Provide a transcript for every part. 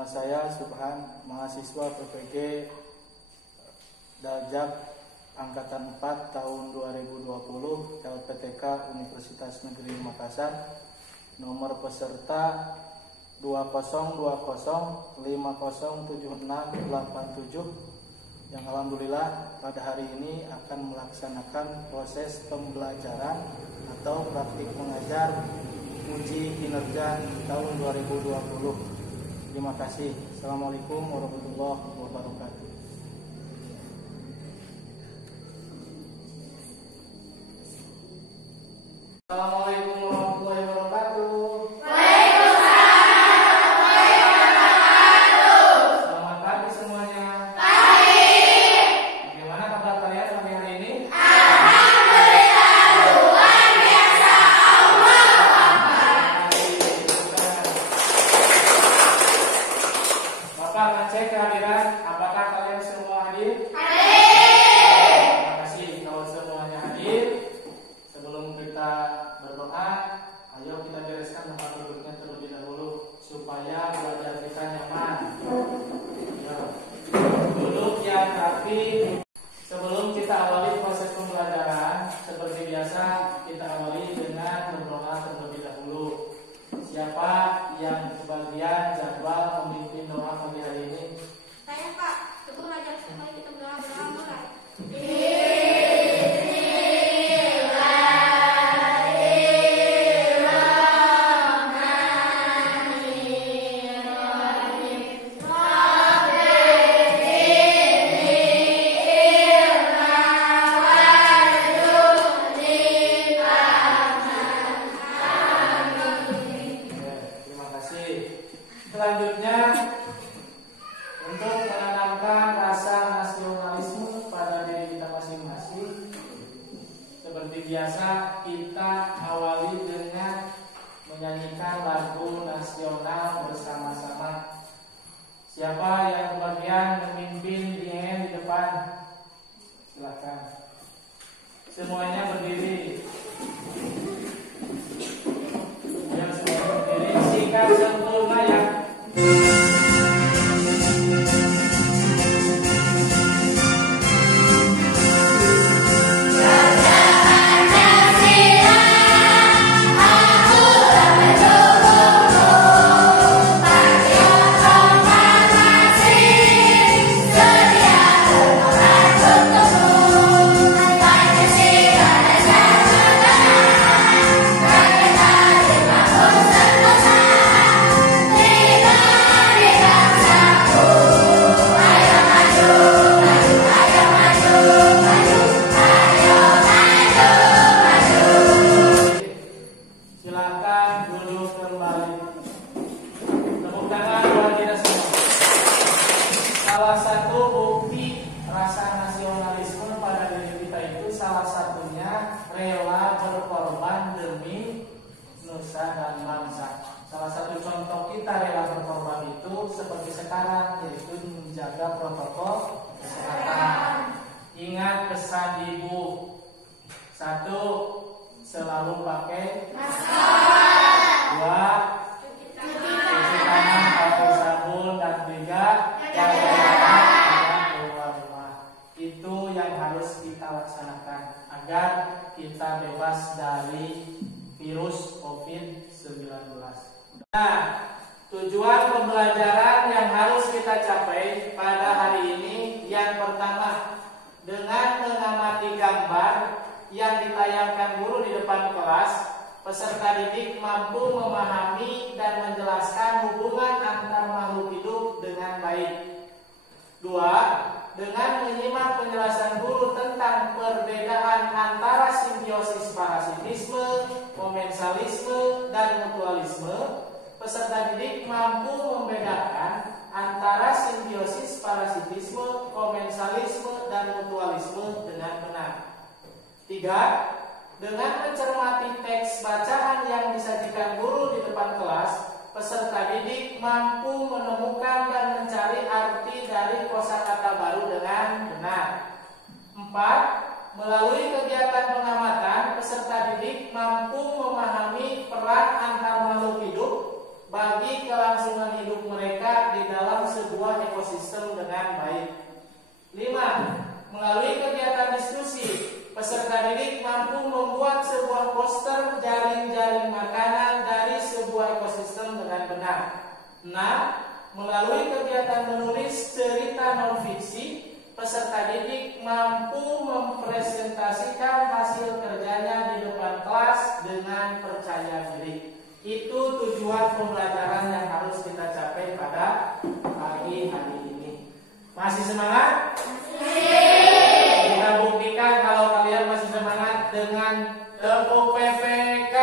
Nama saya Subhan, mahasiswa PPG Daljak Angkatan 4 tahun 2020 LPTK Universitas Negeri Makassar. Nomor peserta 2050507687 yang alhamdulillah pada hari ini akan melaksanakan proses pembelajaran atau praktik mengajar uji kinerja tahun 2020. Terima kasih. Assalamualaikum warahmatullahi wabarakatuh. Assalamualaikum warahmatullahi wabarakatuh. Selamat pagi semuanya. Bagaimana kabar kalian pagi hari ini? Bapak ngecek kehadiran, apakah kalian semua hadir? Terima kasih kalau semuanya hadir. Sebelum kita berdoa, ayo kita bereskan tempat duduknya terlebih dahulu supaya belajar kita nyaman. Ya. Duduk yang rapi. Sebelum kita awali proses pembelajaran, seperti biasa kita awali dengan berdoa terlebih dahulu. Siapa yang kebagian jadwal memimpin doa pagi hari ini? Saya Pak, sebelum belajar sekali kita berdoa mulai. Terima kasih. Selanjutnya, untuk menanamkan rasa nasionalisme pada diri kita masing-masing, seperti biasa kita awali dengan menyanyikan lagu nasional bersama-sama. Siapa yang kebagian memimpin di depan? Silakan. Semuanya berdiri. Yang semua berdiri, sikat sempurna ya. Silakan duduk kembali. Tepuk tangan buat kita semua. Salah satu bukti rasa nasionalisme pada diri kita itu salah satunya rela berkorban demi nusa dan bangsa. Salah satu contoh kita rela berkorban itu seperti sekarang, yaitu menjaga protokol kesehatan. Ingat pesan ibu. 1. Selalu pakai masker. 2. Cuci tangan pakai sabun. Dan 3. Jaga jarak tidak keluar rumah. Itu yang harus kita laksanakan agar kita bebas dari virus COVID-19. Nah, tujuan pembelajaran yang harus kita capai pada hari ini yang pertama, dengan mengamati gambar yang ditayangkan guru di depan kelas, peserta didik mampu memahami dan menjelaskan hubungan antar makhluk hidup dengan baik. 2. Dengan menyimak penjelasan guru tentang perbedaan antara simbiosis parasitisme, komensalisme, dan mutualisme, peserta didik mampu membedakan antara simbiosis parasitisme, komensalisme, dan mutualisme dengan benar. 3. Dengan mencermati teks bacaan yang disajikan guru di depan kelas, peserta didik mampu menemukan dan mencari arti dari kosakata baru dengan benar. 4. Melalui kegiatan pengamatan, peserta didik mampu memahami peran antar makhluk hidup bagi kelangsungan hidup mereka di dalam sebuah ekosistem dengan baik. 5. Melalui kegiatan diskusi, peserta didik mampu membuat sebuah poster jaring-jaring makanan dari sebuah ekosistem dengan benar. 6. Melalui kegiatan menulis cerita non-fiksi, peserta didik mampu mempresentasikan hasil kerjanya di depan kelas dengan percaya diri. Itu tujuan pembelajaran yang harus kita capai pada pagi hari ini. Masih semangat? Kita buktikan kalau kalian masih semangat dengan tepuk PPK.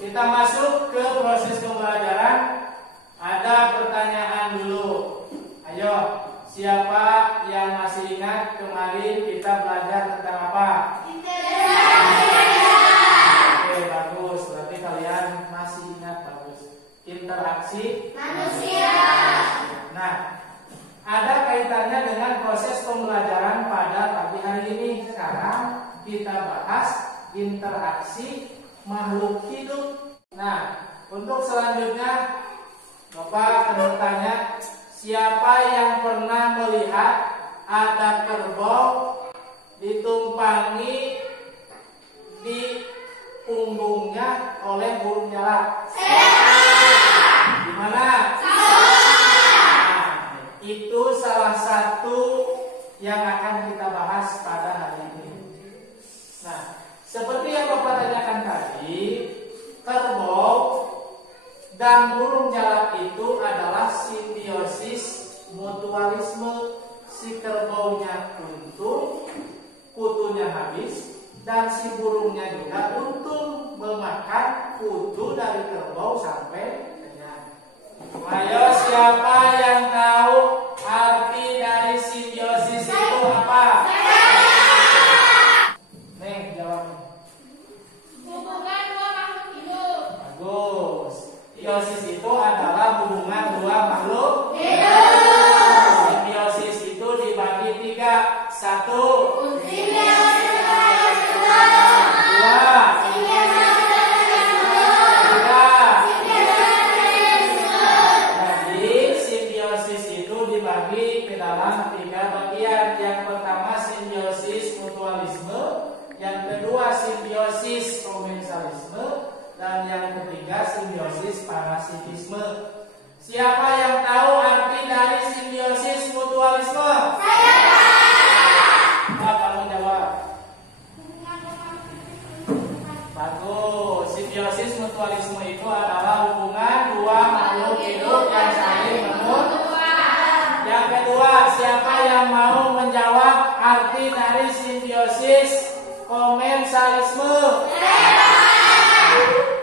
Kita masuk ke proses pembelajaran. Ada pertanyaan dulu. Ayo, siapa yang masih ingat kemarin kita belajar tentang apa? Oke, bagus. Berarti kalian masih ingat, bagus. Interaksi manusia. Nah, ada kaitannya dengan proses pembelajaran pada pagi hari ini. Sekarang kita bahas interaksi makhluk hidup. Nah, untuk selanjutnya Bapak akan bertanya, siapa yang pernah melihat ada kerbau ditumpangi di punggungnya oleh burung jalak? Gimana? Nah, itu salah satu yang akan kita bahas pada hari ini. Nah, seperti yang Bapak tanyakan tadi, kerbau dan burung jalak itu adalah simbiosis mutualisme. Si kerbaunya untung, kutunya habis, dan si burungnya juga untung memakan kutu dari kerbau sampai kenyang. Ayo, siapa yang tahu arti dari simbiosis itu apa? Nih, jawabnya. Hubungan dua makhluk hidup. Bagus. Simbiosis itu adalah hubungan dua makhluk Hidup. Simbiosis itu dibagi 3. 1. Jadi simbiosis itu dibagi ke dalam 3 bagian. Yang pertama simbiosis mutualisme, yang kedua simbiosis komensalisme, dan yang ketiga simbiosis parasitisme. Siapa yang tahu arti dari simbiosis mutualisme? Saya. Apa kamu jawab? Bagus. Simbiosis mutualisme itu adalah hubungan dua makhluk hidup yang saling menguntungkan. Yang kedua, siapa yang mau menjawab arti dari simbiosis komensalisme?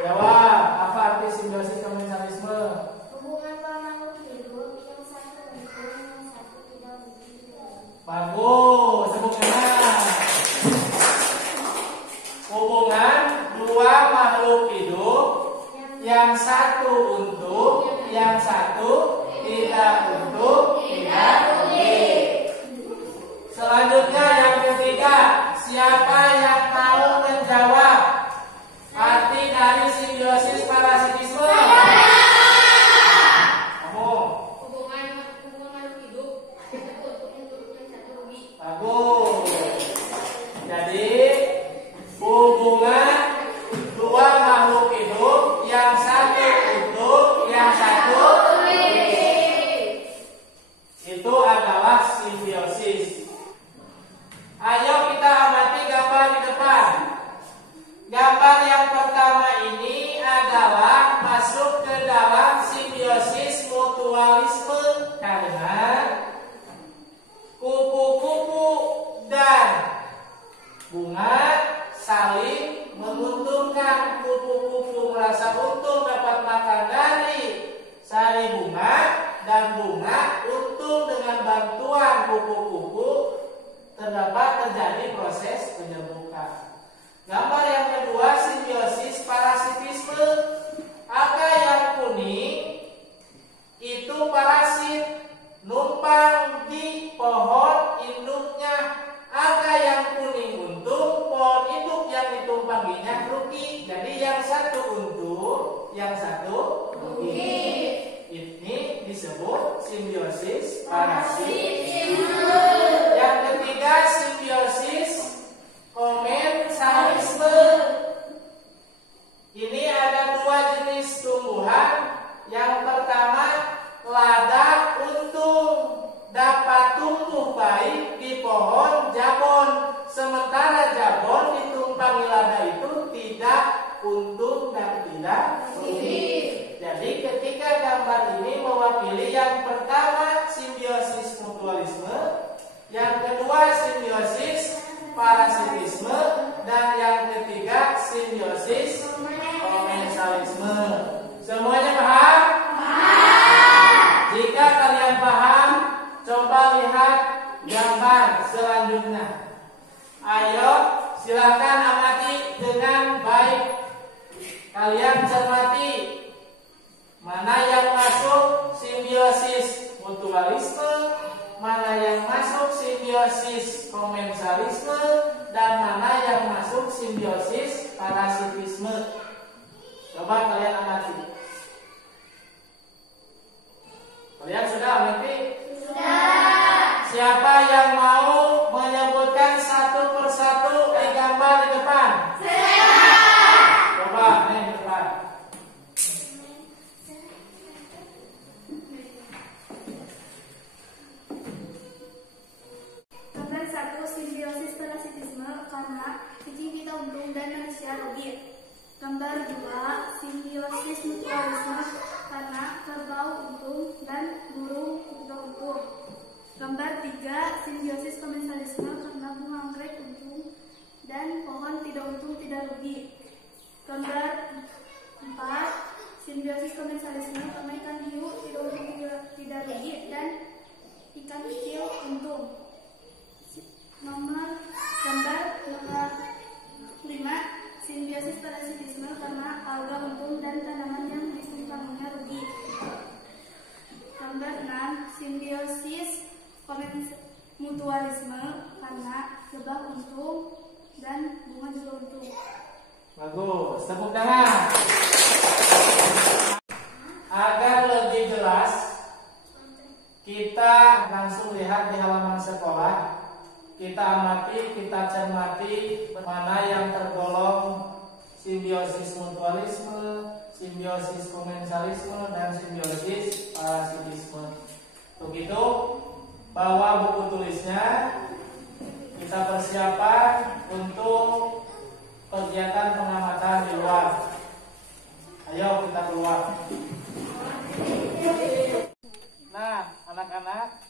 Jawab, apa arti simbiosis komensalisme? Hubungan dua makhluk hidup yang satu untung, yang satu tidak untung. Bagus, tepuk tangan. Hubungan dua makhluk hidup yang satu untung, yang satu tidak untung, tidak rugi. Selanjutnya yang ketiga, siapa yang mau menjawab arti dari simbiosis parasitisme? Kamu. Hubungan makhluk hidup yang satu untung, yang satu rugi. Bagus. Jadi hubungan dua makhluk hidup yang satu untung, yang satu rugi. Itu adalah simbiosis. Ayo kita amati gambar di depan. Gambar yang pertama ini adalah masuk ke dalam simbiosis mutualisme karena kupu-kupu dan bunga saling menguntungkan. Kupu-kupu merasa untung dapat makan dari sari bunga, dan bunga untung dengan bantuan kupu-kupu terjadi proses penyembuhan. Gambar yang kedua simbiosis parasitisme. Angka yang kuning parasit numpang di pohon induknya. Angka yang kuning untung, pohon induk yang ditumpanginya rugi. Jadi yang satu untung, yang satu rugi. Ini disebut simbiosis parasitisme. Yang ketiga simbiosis komensalisme. Ini ada dua jenis tumbuhan. Yang pertama lada untung, dapat tumbuh baik di pohon jabon. Sementara jabon ditumpangi lada itu tidak untung dan tidak rugi. Jadi ketika gambar ini mewakili yang pertama simbiosis mutualisme, yang kedua simbiosis parasitisme, dan yang ketiga simbiosis komensalisme. Semuanya paham? Jika kalian paham, coba lihat gambar selanjutnya. Ayo, silakan amati dengan baik. Kalian cermati mana yang masuk simbiosis mutualisme, mana yang masuk simbiosis komensalisme, dan mana yang masuk simbiosis parasitisme. Coba kalian amati. Kalian sudah mengerti? Sudah. Siapa yang mau menyebutkan satu persatu di gambar di depan? Saya. Coba nih di depan. Gambar 1 simbiosis parasitisme karena kucing kita untung dan manusia rugi. Gambar 2 simbiosis mutualisme karena kerbau untung dan burung tidak untung. Gambar 3 simbiosis komensalisme karena bunga anggrek untung dan pohon tidak untung tidak rugi. Gambar 4 simbiosis komensalisme karena ikan hiu tidak untung tidak rugi dan ikan kecil untung. Gambar nomor 5 simbiosis parasitisme karena alga untung dan tanaman yang ditumpanginya rugi. Gambar 6 simbiosis mutualisme karena lebah untung dan bunga juga untung. Bagus, tepuk tangan. Agar lebih jelas, kita langsung lihat di halaman sekolah. Kita amati, kita cermati mana yang tergolong simbiosis mutualisme, simbiosis komensalisme, dan simbiosis parasitisme. Untuk itu, bawa buku tulisnya. Kita persiapan untuk kegiatan pengamatan di luar. Ayo kita keluar. Nah, anak-anak,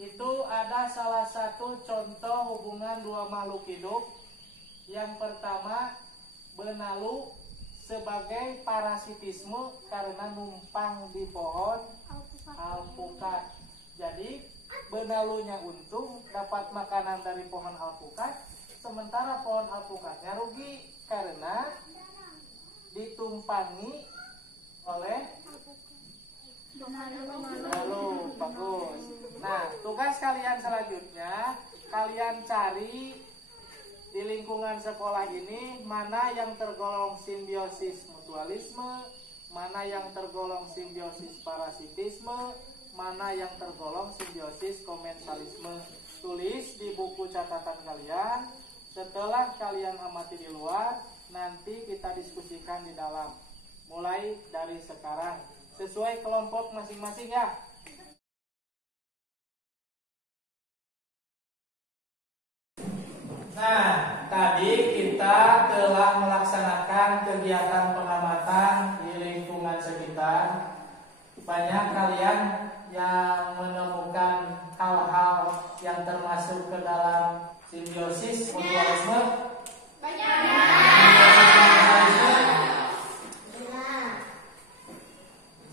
itu ada salah satu contoh hubungan dua makhluk hidup. Yang pertama, benalu sebagai parasitisme karena numpang di pohon alpukat. Jadi benalunya untung dapat makanan dari pohon alpukat, sementara pohon alpukatnya rugi karena ditumpangi oleh benalu. Bagus. Nah, tugas kalian selanjutnya, kalian cari di lingkungan sekolah ini mana yang tergolong simbiosis mutualisme, mana yang tergolong simbiosis parasitisme, mana yang tergolong simbiosis komensalisme. Tulis di buku catatan kalian. Setelah kalian amati di luar, nanti kita diskusikan di dalam. Mulai dari sekarang, sesuai kelompok masing-masing ya. Nah, tadi kita telah melaksanakan kegiatan pengamatan di lingkungan sekitar. Banyak kalian yang menemukan hal-hal yang termasuk ke dalam simbiosis mutualisme. Banyak.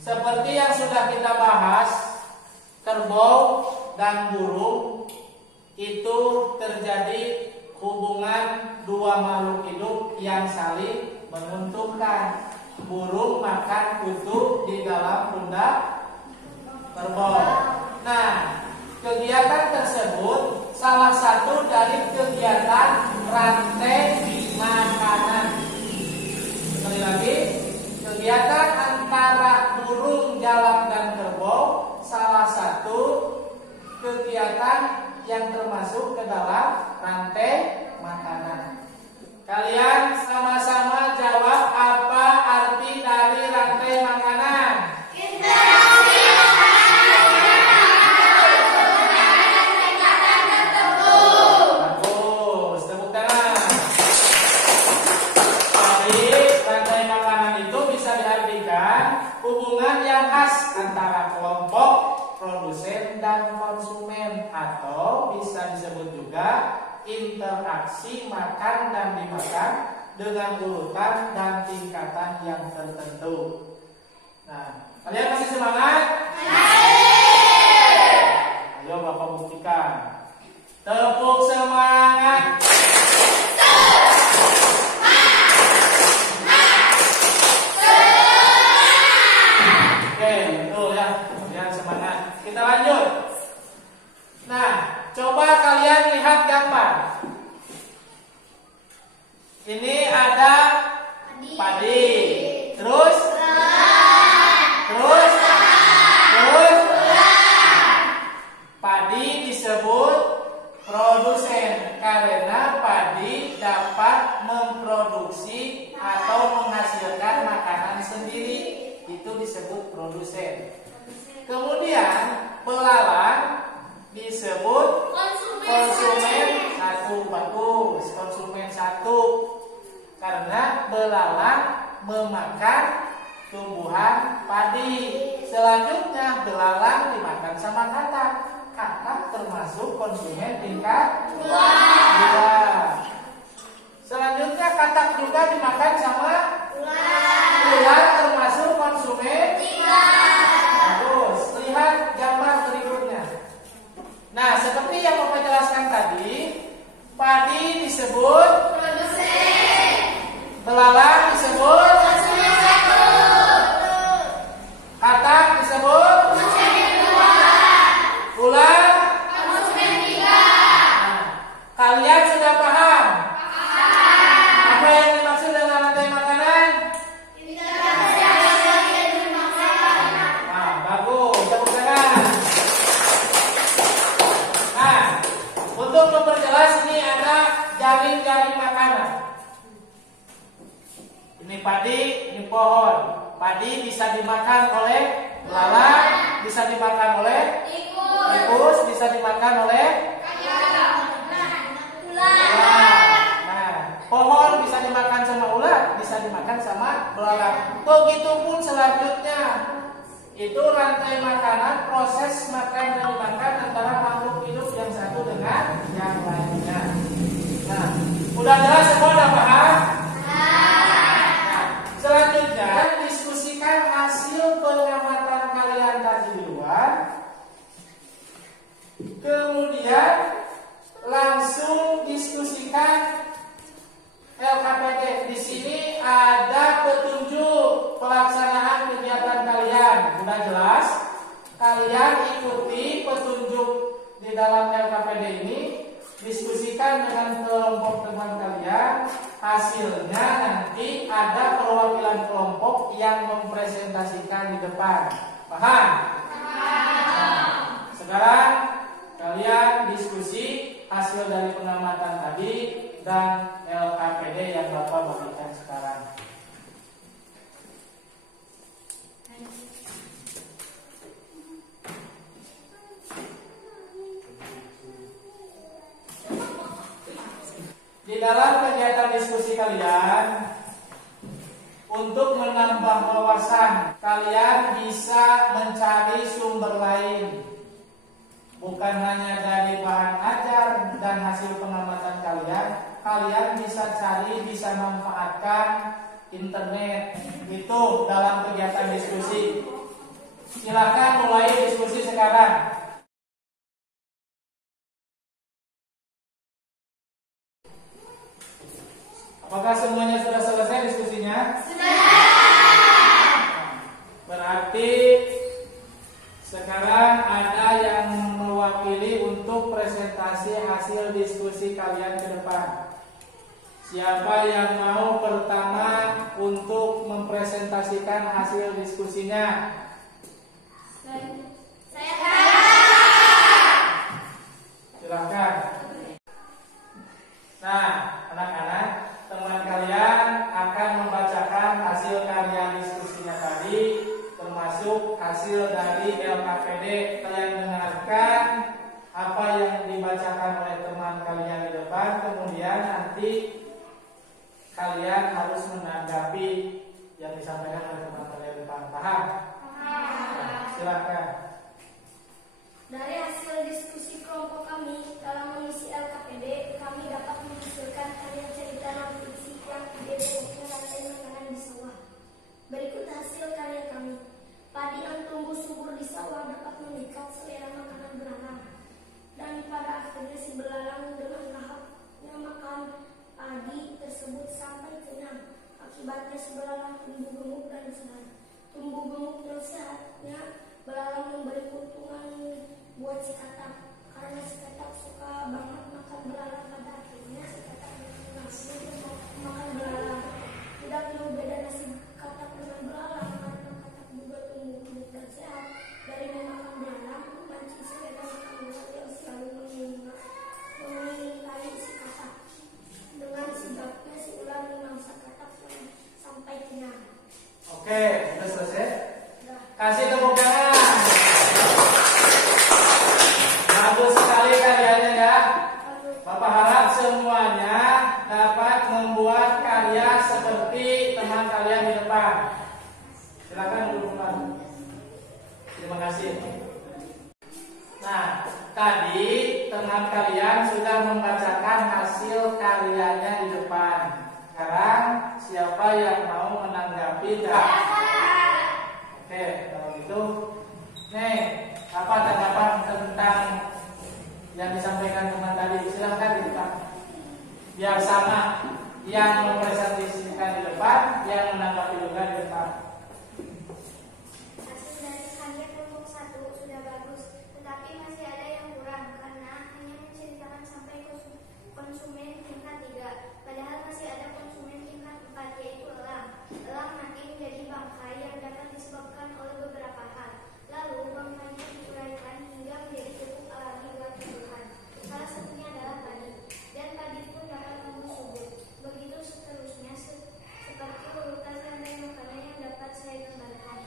Seperti yang sudah kita bahas, kerbau dan burung itu terjadi hubungan dua makhluk hidup yang saling menguntungkan. Burung makan kutu di dalam pundak kerbau. Nah, kegiatan tersebut salah satu dari kegiatan rantai makanan. Sekali lagi, kegiatan antara burung jalak dan kerbau salah satu kegiatan yang termasuk ke dalam rantai makanan. Kalian sama-sama jawab apa arti dari rantai makanan. Bagus, tepuk tangan. Jadi rantai makanan itu bisa diartikan hubungan yang khas antara kelompok produsen dan konsumen, atau bisa disebut juga interaksi makan dan dimakan dengan urutan dan tingkatan yang tertentu. Nah, kalian masih semangat? Ayo Bapak buktikan. Tepuk semangat. Oke, betul ya. Kalian semangat. Kita lanjut. Nah, coba kalian lihat gambar. Ini ada padi. Terus padi disebut produsen karena padi dapat memproduksi atau menghasilkan makanan sendiri. Itu disebut produsen. Kemudian belalang disebut konsumen satu. Bagus, konsumen satu, karena belalang memakan tumbuhan padi. Selanjutnya belalang dimakan sama katak. Katak termasuk konsumen tingkat 2. Selanjutnya katak juga dimakan sama ular, termasuk konsumen 3. Bagus, lihat gambar berikutnya. Nah, seperti yang Bapak jelaskan tadi, padi disebut produsen, belalang disebut konsumen 1, katak disebut konsumen 2, ular konsumen 3. Nah, kalian sudah paham? Apa yang dimaksud dengan rantai makanan? Nah, bagus, tepuk tangan. Nah, untuk memperjelas ini ada jaring-jaring makanan. Ini padi, ini pohon. Padi bisa dimakan oleh belalang, bisa dimakan oleh tikus, bisa dimakan oleh ular. Nah, pohon bisa dimakan sama ular, bisa dimakan sama belalang. Begitupun selanjutnya. Itu rantai makanan, proses makan dan dimakan antara makhluk hidup yang satu dengan yang lainnya. Nah, udah jelas semua, udah paham? Nah, selanjutnya diskusikan hasil pengamatan kalian tadi di luar. Kemudian langsung diskusikan LKPD. Di sini ada petunjuk pelaksanaan kegiatan kalian. Sudah jelas? Kalian ikuti petunjuk di dalam LKPD ini, diskusikan dengan kelompok teman kalian. Hasilnya nanti ada perwakilan kelompok yang mempresentasikan di depan. Paham? Nah, sekarang kalian diskusi hasil dari pengamatan tadi dan LKPD yang Bapak bagikan sekarang. Di dalam kegiatan diskusi kalian, untuk menambah wawasan, kalian bisa mencari sumber lain. Bukan hanya dari bahan ajar dan hasil pengamatan kalian, kalian bisa cari, bisa manfaatkan internet. Itu dalam kegiatan diskusi. Silakan mulai diskusi sekarang. Apakah semuanya sudah selesai diskusinya? Sudah. Berarti sekarang kalian ke depan. Siapa yang mau pertama untuk mempresentasikan hasil diskusinya? Saya. Silakan. Nah, anak-anak, teman kalian akan membacakan hasil karya diskusinya tadi, termasuk hasil dari LKPD. Kalian dengarkan apa yang dibacakan oleh teman kalian di depan, kemudian nanti kalian harus menanggapi yang disampaikan oleh teman kalian di depan. Paham? Nah, silakan. Dari hasil diskusi kelompok kami dalam mengisi LKPD, kami dapat menghasilkan karya cerita non-fiksi yang diberikan rantai makanan di sawah. Berikut hasil karya kami. Padi yang tumbuh subur di sawah dapat memikat selera makanan belalang. Dan pada akhirnya si belalang dengan lahapnya makan padi tersebut sampai kenyang. Akibatnya si belalang tumbuh gemuk dan sehat. Tumbuh gemuk dan sehatnya belalang memberi keuntungan buat si katak, karena si katak suka banget makan belalang. Pada akhirnya si katak makan belalang. Tidak jauh beda nasib katak dengan belalang, karena katak juga tumbuh gemuk dan sehat dari memakan belalang, memancing selera makan belalang yang selalu mengintai si katak. Dengan sigapnya si ular memangsa katak sampai kenyang. Oke, sudah selesai. Kasih tepuk tangan. Bagus sekali karyanya ya. Bapak harap semuanya dapat membuat karya seperti teman kalian di depan. Silakan duduk kembali. Terima kasih. Nah, tadi teman kalian sudah membacakan hasil karyanya di depan. Sekarang siapa yang mau menanggapi? Oke, kalau gitu, nih, apa tanggapan tentang yang disampaikan teman tadi? Silahkan di depan. Biar sama, yang mempresentasikan di depan, yang menanggapi juga di depan. Hasil dari karya kelompok 1 sudah bagus, tetapi masih ada yang kurang karena hanya menceritakan sampai konsumen tingkat 3, padahal masih ada konsumen tingkat 4, yaitu elang. Elang mati menjadi bangkai yang dapat disebabkan oleh beberapa hal. Lalu bangkainya diuraikan hingga menjadi pupuk alami buat tumbuhan. Salah satunya adalah padi, dan padi pun dapat tumbuh subur. Begitu seterusnya seperti urutan rantai makanan yang dapat saya gambarkan.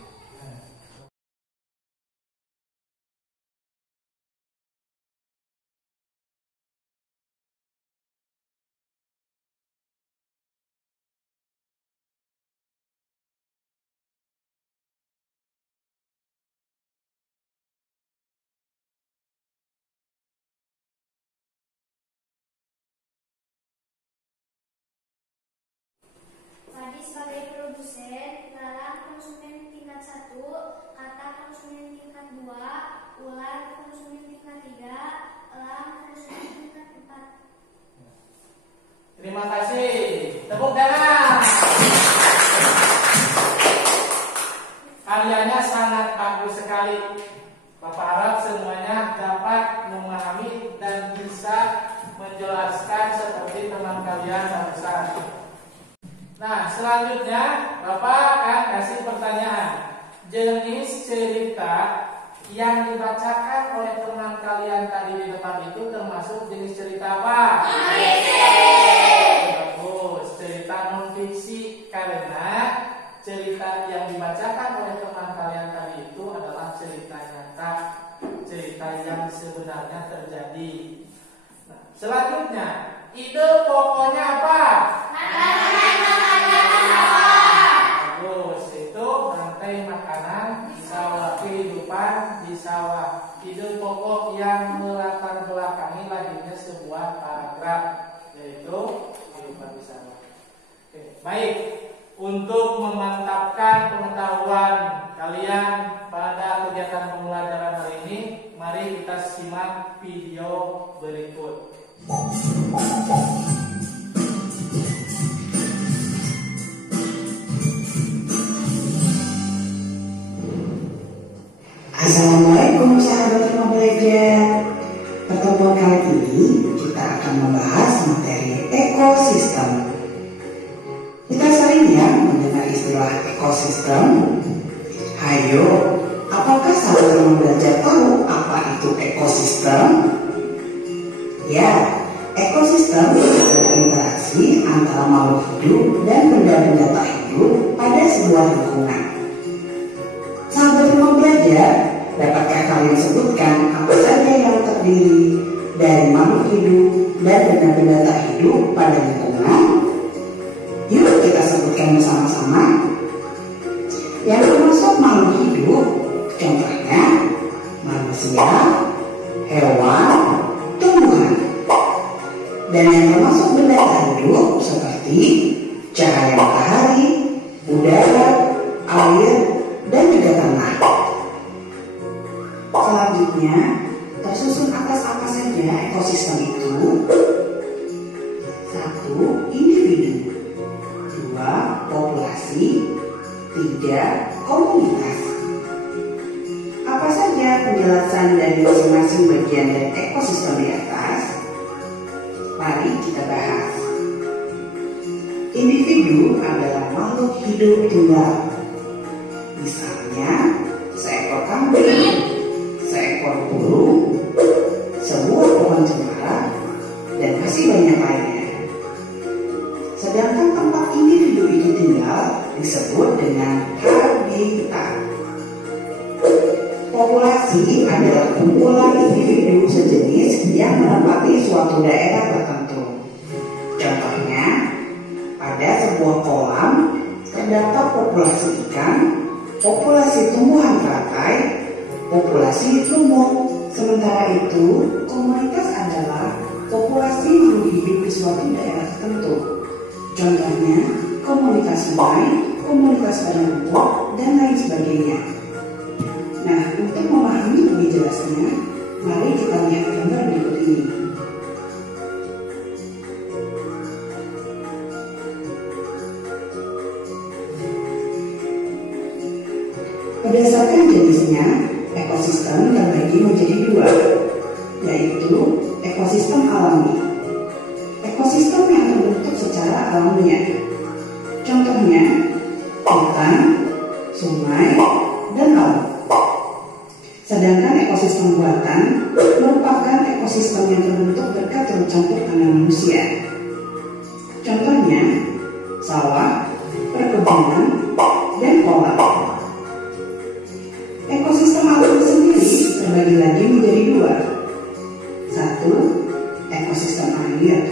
Padi sebagai produsen, lalang konsumen tingkat 1, katak konsumen tingkat 2, ular konsumen tingkat 3, elang konsumen tingkat 4. Terima kasih. Tepuk tangan. Karyanya sangat bagus sekali. Bapak harap semuanya dapat memahami dan bisa menjelaskan seperti teman kalian barusan. Nah, selanjutnya Bapak akan kasih pertanyaan. Jenis cerita yang dibacakan oleh teman kalian tadi di depan itu termasuk jenis cerita apa? Bagus, cerita non-fiksi, karena cerita yang dibacakan oleh teman kalian tadi itu adalah cerita nyata, cerita yang sebenarnya terjadi. Nah, selanjutnya, ide pokoknya apa? Bagus, itu rantai makanan di sawah, kehidupan di sawah. Ide pokok yang melatar belakangi lahirnya sebuah paragraf, yaitu kehidupan di sawah. Oke, baik. Untuk memantapkan pengetahuan kalian pada kegiatan pembelajaran hari ini, mari kita simak video berikut. Assalamualaikum sahabat rumah belajar. Pertemuan kali ini kita akan membahas Ekosistem. Kita sering ya mendengar istilah ekosistem. Hayo, apakah sahabat belajar tahu apa itu ekosistem? Ya, ekosistem adalah interaksi antara makhluk hidup dan benda-benda tak hidup pada sebuah lingkungan. Sahabat rumah belajar, dapatkah kalian sebutkan apa saja yang terdiri dari makhluk hidup dan benda-benda tak hidup pada lingkungan? Yuk kita sebutkan bersama-sama. Yang termasuk makhluk hidup, contohnya manusia, hewan, tumbuhan. Dan yang termasuk benda tak hidup seperti cahaya matahari, udara, air, dan juga tanah. Selanjutnya, tersusun atas apa saja ekosistem itu? 1. Individu. 2. Populasi. 3. Komunitas. Apa saja penjelasan dari masing-masing bagian dari ekosistem di atas? Mari kita bahas. Individu adalah makhluk hidup tunggal. Misalnya, seekor kambing, seekor burung, sebuah pohon cemara, dan masih banyak lainnya. Sedangkan tempat individu itu tinggal disebut dengan habitat. Populasi adalah kumpulan individu sejenis yang menempati suatu daerah tertentu. Contohnya, pada sebuah kolam terdapat populasi ikan, populasi tumbuhan teratai, populasi lumut. Sementara itu, komunitas adalah populasi makhluk hidup di suatu daerah tertentu. Contohnya, komunitas sungai, komunitas padang rumput, dan lain sebagainya. Nah, untuk memahami lebih jelasnya, mari kita lihat gambar berikut ini. Berdasarkan jenisnya, ekosistem terbagi menjadi dua, yaitu ekosistem alami. Ekosistem yang terbentuk secara alamiah. Contohnya, hutan, sungai, dan laut. Sedangkan ekosistem buatan merupakan ekosistem yang terbentuk berkat tercampur tangan manusia. Contohnya, sawah, perkebunan, dan kolam. Ekosistem alam sendiri terbagi lagi menjadi dua. 1. Ekosistem air,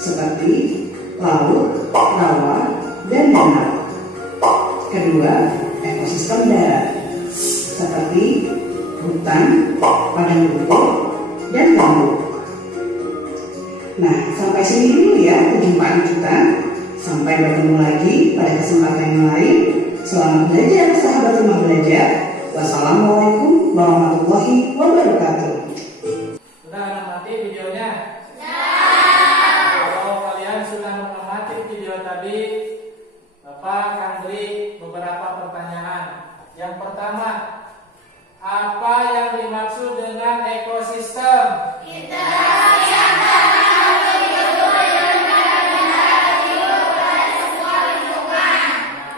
seperti laut, rawa, dan danau. Kedua, ekosistem darat, seperti hutan, padang rumput, dan gambut. Nah, sampai sini dulu ya perjumpaan kita. Sampai bertemu lagi pada kesempatan yang lain. Selamat belajar, sahabat rumah belajar. Wassalamualaikum warahmatullahi wabarakatuh. Sudah mengamati videonya? Kalau kalian sudah mengamati video tadi, Bapak akan beri beberapa pertanyaan. Yang pertama, apa yang dimaksud dengan ekosistem?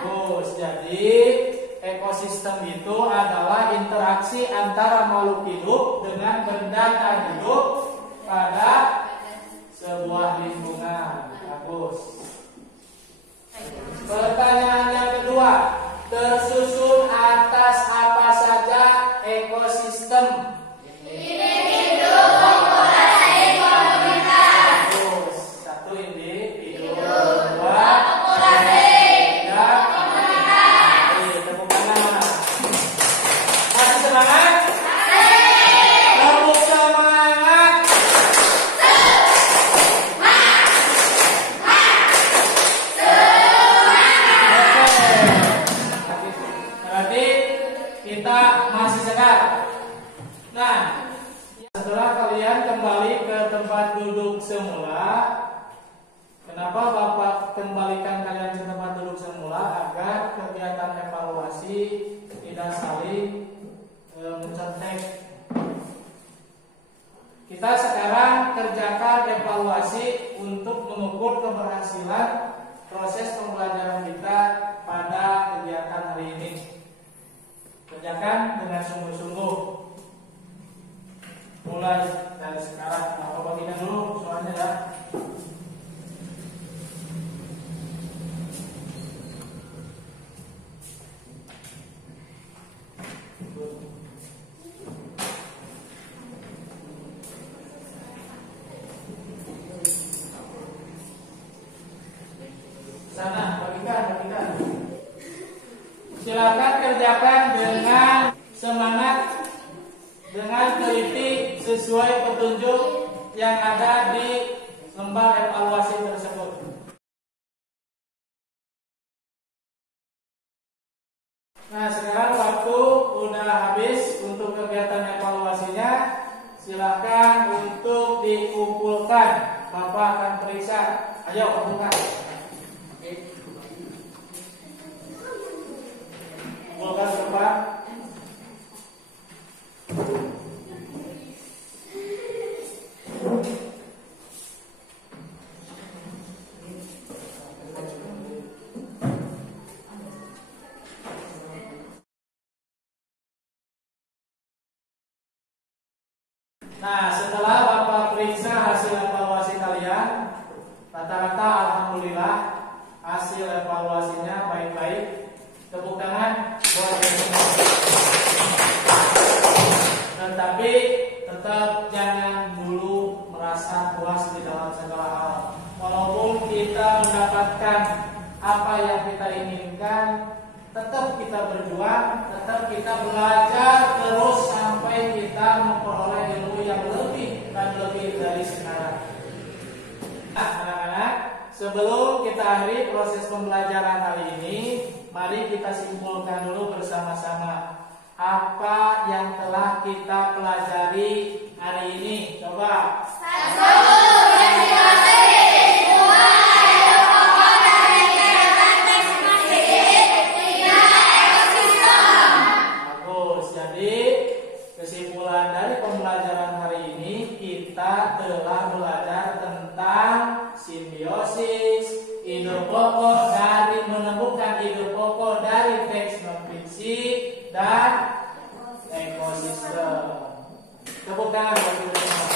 Bagus. Jadi ekosistem itu adalah interaksi antara makhluk hidup dengan benda tak hidup pada sebuah lingkungan. Bagus. Pertanyaan yang kedua, tersusun atas apa saja ekosistem? Individu, populasi, komunitas. Bagus. 1 individu, 2 populasi, 3 komunitas. Tepuk tangan. Masih semangat? Tepuk semangat. Berarti kita masih segar. Nah, setelah kalian kembali ke tempat duduk semula, kenapa Bapak kembalikan kalian ke tempat duduk semula? Agar kegiatan evaluasi tidak saling mencontek. Kita sekarang kerjakan evaluasi untuk mengukur keberlangsungan proses pembelajaran kita pada kegiatan hari ini. Kerjakan dengan sungguh-sungguh. Mulai dari sekarang. Bapak bagikan dulu soalnya ya. Sana, bagikan. Silakan kerjakan dengan semangat, dengan teliti sesuai petunjuk yang ada di lembar evaluasi tersebut. Nah, sekarang waktu udah habis untuk kegiatan evaluasinya. Silakan untuk dikumpulkan. Bapak akan periksa. Ayo kumpulkan. Kumpulkan Bapak. Nah, setelah Bapak periksa hasil evaluasi kalian, rata-rata alhamdulillah hasil evaluasinya baik-baik. Tepuk tangan buat semua. Tetapi tetap jangan dulu merasa puas di dalam segala hal. Walaupun kita mendapatkan apa yang kita inginkan, tetap kita berjuang, tetap kita belajar terus sampai kita memperoleh ilmu yang lebih dan lebih dari sekarang. Nah, anak-anak, sebelum kita akhiri proses pembelajaran hari ini, mari kita simpulkan dulu bersama-sama apa yang telah kita pelajari hari ini. Coba. Kesimpulan dari pembelajaran hari ini, kita telah belajar tentang simbiosis, ide pokok dari menemukan ide pokok dari teks non fiksi dan ekosistem. Tepuk tangan bagi semua.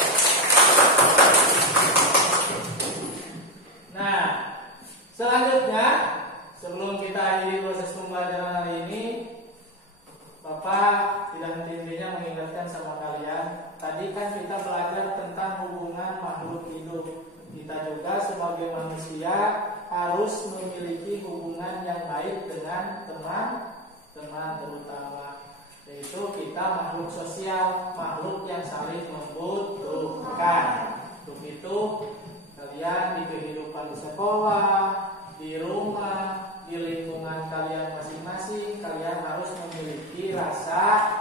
Nah, selanjutnya sebelum kita akhiri proses pembelajaran hari ini, Bapak tidak henti-hentinya mengingatkan sama kalian. Tadi kan kita belajar tentang hubungan makhluk hidup. Kita juga sebagai manusia harus memiliki hubungan yang baik dengan teman-teman terutama. Yaitu kita makhluk sosial, makhluk yang saling membutuhkan. Untuk itu kalian di kehidupan di sekolah, di rumah, di lingkungan kalian masing-masing, kalian harus memiliki rasa